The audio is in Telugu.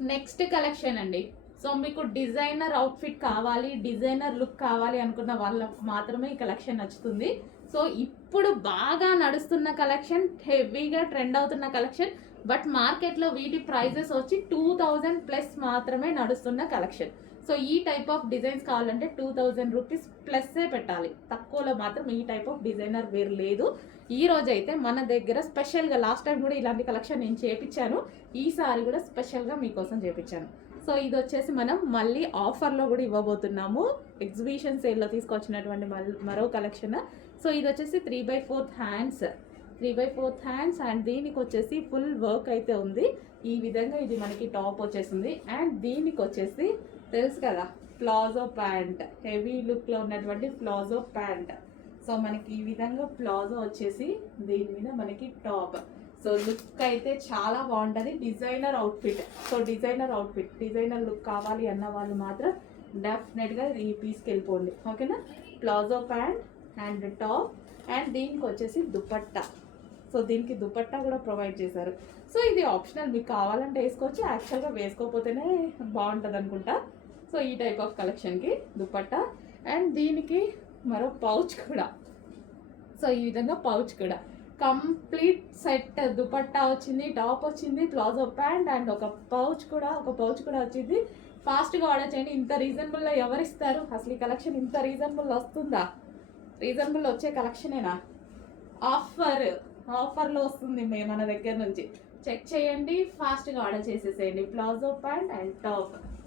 నెక్స్ట్ కలెక్షన్ అండి. సో మీకు డిజైనర్ అవుట్ఫిట్ కావాలి, డిజైనర్ లుక్ కావాలి అనుకున్న వాళ్ళకు మాత్రమే ఈ కలెక్షన్ నచ్చుతుంది. సో ఇప్పుడు బాగా నడుస్తున్న కలెక్షన్, హెవీగా ట్రెండ్ అవుతున్న కలెక్షన్, బట్ మార్కెట్లో వీటి ప్రైజెస్ వచ్చి 2000 ప్లస్ మాత్రమే నడుస్తున్న కలెక్షన్. సో ఈ టైప్ ఆఫ్ డిజైన్స్ కావాలంటే 2000 రూపీస్ ప్లస్సే పెట్టాలి. తక్కువలో మాత్రం ఈ టైప్ ఆఫ్ డిజైనర్ వేర్ లేదు. ఈ రోజైతే మన దగ్గర స్పెషల్గా, లాస్ట్ టైం కూడా ఇలాంటి కలెక్షన్ నేను చేపించాను, ఈసారి కూడా స్పెషల్గా మీకోసం చేపించాను. సో ఇది వచ్చేసి మనం మళ్ళీ ఆఫర్లో కూడా ఇవ్వబోతున్నాము. ఎగ్జిబిషన్ సేల్లో తీసుకొచ్చినటువంటి మరో కలెక్షన్. సో ఇది వచ్చేసి 3/4 హ్యాండ్స్, 3/4 హ్యాండ్స్ అండ్ దీనికి వచ్చేసి ఫుల్ వర్క్ అయితే ఉంది. ఈ విధంగా ఇది మనకి టాప్ వచ్చేసింది. అండ్ దీనికి వచ్చేసి తెలుసు కదా ప్లాజో ప్యాంట్, హెవీ లుక్లో ఉన్నటువంటి ప్లాజో ప్యాంట్. సో మనకి ఈ విధంగా ప్లాజో వచ్చేసి దీని మీద మనకి టాప్. సో లుక్ అయితే చాలా బాగుంటుంది. Designer outfit. So designer outfit, designer look కావాలి అన్న వాళ్ళు మాత్రం డెఫినెట్గా ఈ పీస్కి వెళ్ళిపోండి, ఓకేనా. Palazzo pant and top and దీనికి వచ్చేసి దుపట్టా. సో దీనికి దుపట్టా కూడా ప్రొవైడ్ చేశారు. సో ఇది ఆప్షనల్, మీకు కావాలంటే వేసుకోవచ్చు, యాక్చువల్గా వేసుకోకపోతేనే బాగుంటుంది అనుకుంటా. సో ఈ టైప్ ఆఫ్ కలెక్షన్కి దుపట్టా అండ్ దీనికి మరో పౌచ్ కూడా. సో ఈ విధంగా పౌచ్ కూడా కంప్లీట్ సెట్. దుపట్టా వచ్చింది, టాప్ వచ్చింది, ప్లాజో ప్యాంట్ అండ్ ఒక పౌచ్ కూడా వచ్చింది. ఫాస్ట్గా ఆర్డర్ చేయండి. ఇంత రీజనబుల్లో ఎవరిస్తారు? అసలు ఈ కలెక్షన్ ఇంత రీజనబుల్ వస్తుందా? రీజనబుల్ వచ్చే కలెక్షనేనా? ఆఫర్లో వస్తుంది మన దగ్గర నుంచి. చెక్ చేయండి, ఫాస్ట్గా ఆర్డర్ చేసేసేయండి. Palazzo pant and top.